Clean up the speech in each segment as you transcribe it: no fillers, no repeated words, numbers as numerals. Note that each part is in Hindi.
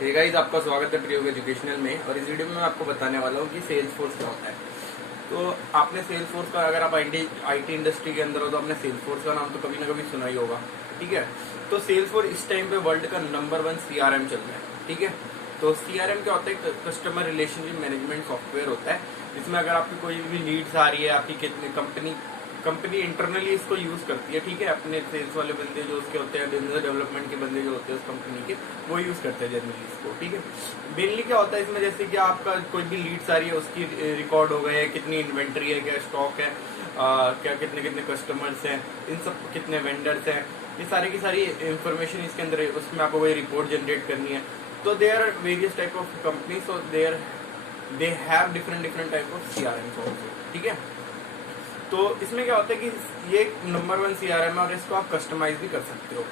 हे गाइस, आपका स्वागत है प्रयोग एजुकेशनल में। और इस वीडियो में मैं आपको बताने वाला हूँ कि सेल्स फोर्स क्या होता है। तो आपने सेल्स फोर्स का, अगर आप आईटी इंडस्ट्री के अंदर हो तो आपने सेल्स फोर्स का नाम तो कभी ना कभी सुना ही होगा। ठीक है, तो सेल्स फोर्स इस टाइम पे वर्ल्ड का नंबर 1 सीआरएम चल रहा है। ठीक है, तो सीआरएम क्या होता है? कस्टमर रिलेशनशिप मैनेजमेंट सॉफ्टवेयर होता है, जिसमें अगर आपकी कोई भी लीड्स आ रही है, आपकी कितनी कंपनी इंटरनली इसको यूज करती है। ठीक है, अपने सेल्स वाले बंदे जो उसके होते हैं, बिजनेस डेवलपमेंट के बंदे जो होते हैं उस कंपनी के, वो यूज करते हैं जनरली इसको। ठीक है, मेनली क्या होता है इसमें, जैसे कि आपका कोई भी लीड्स आ रही है उसकी रिकॉर्ड हो गए, कितनी इन्वेंट्री है, क्या स्टॉक है, क्या कितने कितने कस्टमर्स हैं, इन सब कितने वेंडर्स हैं, ये सारी की सारी इंफॉर्मेशन इसके अंदर है। उसमें आपको वही रिपोर्ट जनरेट करनी है। तो there are various type of company, so they have different type of CRM also. ठीक है, तो इसमें क्या होता है कि ये नंबर 1 सीआरएम है और इसको आप कस्टमाइज भी कर सकते हो।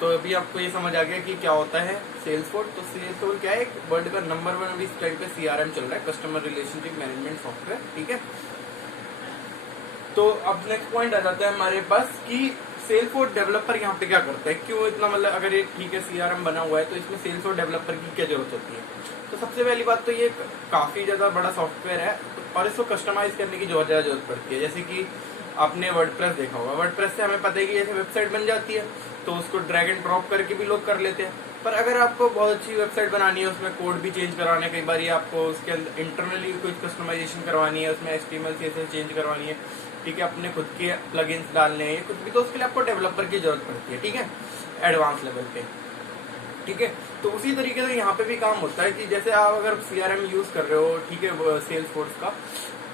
तो अभी आपको ये समझ आ गया कि क्या होता है सेल्स फोर्स। तो सेल्स फोर्स क्या है? वर्ल्ड का नंबर 1 अभी इस टाइम पे सीआरएम चल रहा है, कस्टमर रिलेशनशिप मैनेजमेंट सॉफ्टवेयर। ठीक है, तो अब नेक्स्ट पॉइंट आ जाता है हमारे पास कि सेल्स फोर्स डेवलपर यहाँ पे क्या करता है, क्यों इतना, मतलब अगर ये ठीक है सीआरएम बना हुआ है तो इसमें सेल्स फोर्स डेवलपर की क्या जरूरत होती है? तो सबसे पहली बात तो ये काफी ज्यादा बड़ा सॉफ्टवेयर है और इसको कस्टमाइज करने की बहुत ज्यादा जरूरत पड़ती है। जैसे कि आपने वर्डप्रेस देखा होगा, वर्डप्रेस से हमें पता है कि जैसे वेबसाइट बन जाती है तो उसको ड्रैग एंड ड्रॉप करके भी लोग कर लेते हैं। पर अगर आपको बहुत अच्छी वेबसाइट बनानी है, उसमें कोड भी चेंज करवाना है, कई बार आपको उसके अंदर इंटरनली कुछ कस्टमाइजेशन करवानी है, उसमें HTML CSS चेंज करवानी है, ठीक है, अपने खुद के प्लगइन्स डालने हैं कुछ भी, तो उसके लिए आपको डेवलपर की जरूरत पड़ती है। ठीक है, एडवांस लेवल पे। ठीक है, तो उसी तरीके से यहाँ पे भी काम होता है कि जैसे आप अगर सीआरएम यूज कर रहे हो, ठीक है, सेल्स फोर्स का,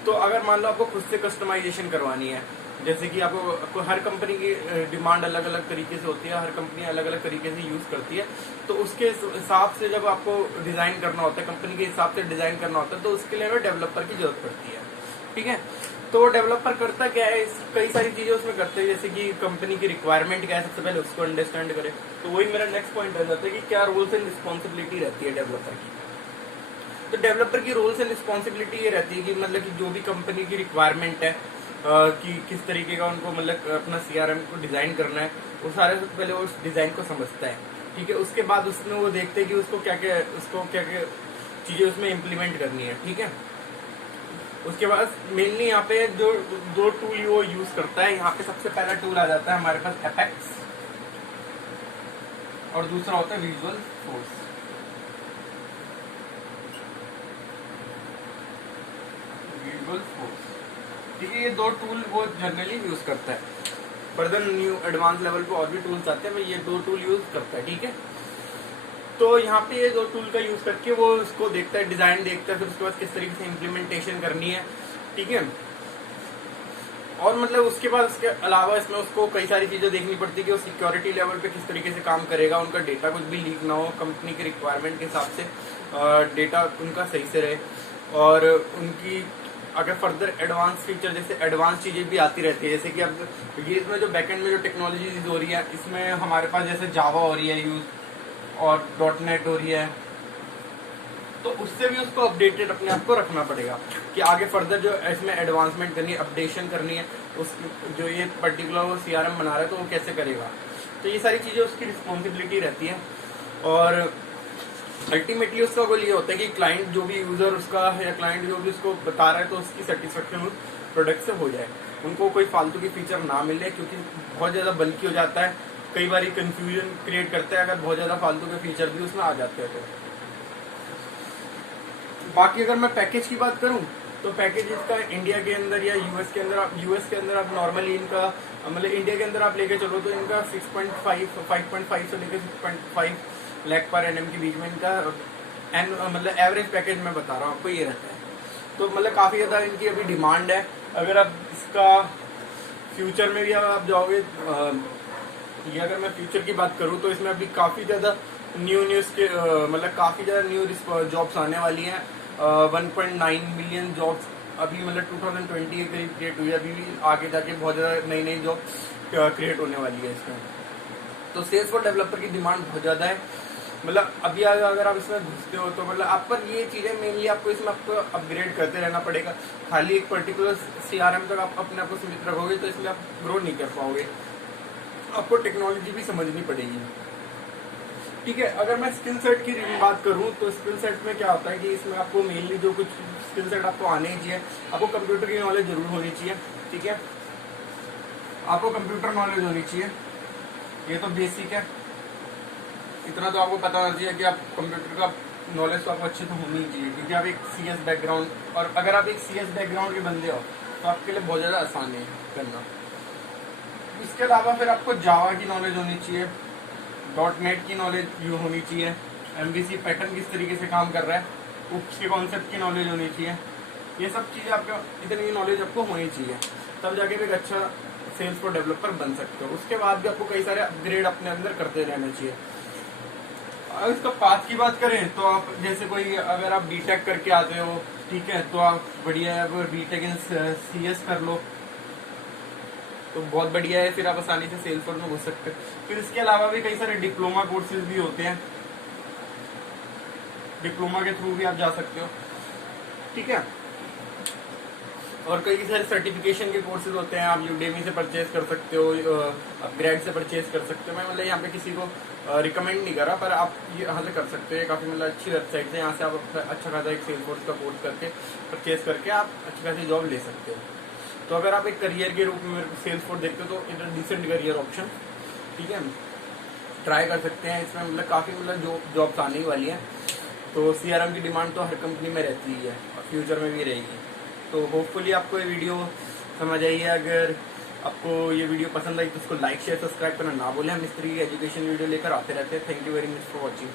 तो अगर मान लो आपको खुद से कस्टमाइजेशन करवानी है, जैसे कि आपको हर कंपनी की डिमांड अलग अलग तरीके से होती है, हर कंपनी अलग अलग तरीके से यूज करती है, तो उसके हिसाब से जब आपको डिजाइन करना होता है, कंपनी के हिसाब से डिजाइन करना होता है, तो उसके लिए हमें डेवलपर की जरूरत पड़ती है। ठीक है, तो डेवलपर करता क्या है, कई सारी चीजें उसमें करते हैं, जैसे कि कंपनी की रिक्वायरमेंट क्या है, सबसे पहले उसको अंडरस्टैंड करे। तो वही मेरा नेक्स्ट पॉइंट आ जाता है कि क्या रोल्स एंड रिस्पॉन्सिबिलिटी रहती है डेवलपर की। तो डेवलपर की रोल्स एंड रिस्पॉन्सिबिलिटी ये रहती है कि मतलब कि जो भी कंपनी की रिक्वायरमेंट है, कि किस तरीके का उनको मतलब अपना सीआरएम को डिजाइन करना है, वो सारे से पहले वो उस डिजाइन को समझता है। ठीक है, उसके बाद उसमें वो देखते हैं कि उसको क्या क्या चीजें उसमें इम्प्लीमेंट करनी है। ठीक है, उसके बाद मेनली यहाँ पे जो दो टूल वो यूज करता है, यहाँ पे सबसे पहला टूल आ जाता है हमारे पास एपेक्स, और दूसरा होता है विजुअल फोर्स। विजुअल फोर्स, ठीक है, ये दो टूल वो जनरली यूज करता है। फर्दर न्यू एडवांस लेवल पे और भी टूल्स आते हैं, मैं ये दो टूल यूज करता है। ठीक है, तो यहाँ पे ये दो टूल का यूज करके वो उसको देखता है, डिजाइन देखता है, फिर उसके बाद किस तरीके से इम्प्लीमेंटेशन करनी है। ठीक है, और मतलब उसके बाद उसके अलावा इसमें उसको कई सारी चीजें देखनी पड़ती है कि वो सिक्योरिटी लेवल पे किस तरीके से काम करेगा, उनका डेटा कुछ भी लीक ना हो, कंपनी की रिक्वायरमेंट के हिसाब से डेटा उनका सही से रहे, और उनकी अगर फर्दर एडवांस फीचर, जैसे एडवांस चीजें भी आती रहती है, जैसे कि अब ये इसमें जो बैकएंड में जो टेक्नोलॉजी यूज हो रही है, इसमें हमारे पास जैसे जावा हो रही है यूज और .NET हो रही है, तो उससे भी उसको अपडेटेड अपने आप को रखना पड़ेगा कि आगे फर्दर जो इसमें एडवांसमेंट करनी है, अपडेशन करनी है, उस जो ये पर्टिकुलर वो सीआरएम बना रहा है तो वो कैसे करेगा। तो ये सारी चीजें उसकी रिस्पॉन्सिबिलिटी रहती है, और अल्टीमेटली उसका गोल ये होता है कि क्लाइंट जो भी यूजर उसका है या क्लाइंट जो भी उसको बता रहा है तो उसकी सेटिस्फेक्शन उस प्रोडक्ट से हो जाए, उनको कोई फालतू की फीचर ना मिले, क्योंकि बहुत ज्यादा बल्कि हो जाता है, कई बार कंफ्यूजन क्रिएट करता है अगर बहुत ज्यादा फालतू के फीचर भी उसमें आ जाते हैं। तो बाकी अगर मैं पैकेज की बात करूं तो पैकेज इसका इंडिया के अंदर या यूएस के अंदर आप नॉर्मली इनका मतलब इंडिया के अंदर आप लेके चलो तो इनका 5.5 से लेकर 6.5 लाख पर एनएम के बीच में इनका मतलब एवरेज पैकेज मैं बता रहा हूँ आपको, ये रहता है। तो मतलब काफी ज्यादा इनकी अभी डिमांड है। अगर आप इसका फ्यूचर में भी आप जाओगे, ये अगर मैं फ्यूचर की बात करूँ तो इसमें अभी काफी ज्यादा न्यूज के मतलब काफी ज्यादा न्यू जॉब्स आने वाली हैं। 1.9 मिलियन जॉब्स अभी मतलब 2020 के करीब क्रिएट हुई है, अभी भी आगे जाके बहुत ज्यादा नई नई जॉब क्रिएट होने वाली है इसमें। तो सेल्स फॉर डेवलपर की डिमांड बहुत ज्यादा है। मतलब अभी अगर आप इसमें घुसते हो तो मतलब आप पर ये चीजें मेनली आपको इसमें आपको अपग्रेड करते रहना पड़ेगा। खाली एक पर्टिकुलर सीआरएम तक आप अपने आप को सीमित रखोगे तो इसमें आप ग्रो नहीं कर पाओगे, आपको टेक्नोलॉजी भी समझनी पड़ेगी। ठीक है, अगर मैं स्किल सेट की बात करूं तो स्किल सेट में क्या होता है कि इसमें आपको मेनली जो कुछ स्किल सेट आपको आने ही चाहिए, आपको कंप्यूटर की नॉलेज जरूर होनी चाहिए। ठीक है, आपको कंप्यूटर नॉलेज होनी चाहिए, ये तो बेसिक है, इतना तो आपको पता होना चाहिए कि आप कंप्यूटर का नॉलेज तो आपको अच्छे से होनी ही चाहिए, क्योंकि आप एक सीएस बैकग्राउंड, और अगर आप एक सीएस बैकग्राउंड के बंदे हो तो आपके लिए बहुत ज़्यादा आसान है करना। इसके अलावा फिर आपको जावा की नॉलेज होनी चाहिए, .NET की नॉलेज होनी चाहिए, MVC पैटर्न किस तरीके से काम कर रहा है उसके कॉन्सेप्ट की नॉलेज होनी चाहिए। ये सब चीज़ें आपको, इतनी नॉलेज आपको होनी चाहिए, तब जाके भी एक अच्छा सेल्स फॉर डेवलपर बन सकते हो। उसके बाद भी आपको कई सारे अपग्रेड अपने अंदर करते रहना चाहिए। अगर इसका पाथ की बात करें तो आप जैसे कोई, अगर आप बीटेक करके आते हो, ठीक है, तो आप बढ़िया है, बीटेक इन CS कर लो तो बहुत बढ़िया है, फिर आप आसानी से सेल्स फॉर्स में घुस सकते हो। फिर इसके अलावा भी कई सारे डिप्लोमा कोर्सेज भी होते हैं, डिप्लोमा के थ्रू भी आप जा सकते हो। ठीक है, और कई सारे सर्टिफिकेशन के कोर्सेज होते हैं, आप यूडेमी से परचेज कर सकते हो, अपग्रेड से परचेज कर सकते हो। मैं मतलब यहाँ पे किसी को रिकमेंड नहीं कर रहा, पर आप ये यहाँ से कर सकते हो, काफ़ी मतलब अच्छी वेबसाइट है, यहाँ से आप अच्छा खासा एक सेल्स फोर्स का कोर्स करके परचेज करके आप अच्छी खासी जॉब ले सकते हो। तो अगर आप एक करियर के रूप में सेल्स फोर्स देखते हो तो इट डिसेंट करियर ऑप्शन, ठीक है, ट्राई कर सकते हैं। इसमें मतलब काफ़ी मतलब जॉब्स आने वाली हैं, तो CRM की डिमांड तो हर कंपनी में रहती ही है और फ्यूचर में भी रहेगी। तो होपफुली आपको ये वीडियो समझ आई है। अगर आपको ये वीडियो पसंद आई तो उसको लाइक शेयर सब्सक्राइब करना ना भूलें। हम इस तरीके की एजुकेशन वीडियो लेकर आते रहते हैं। Thank you very much for watching.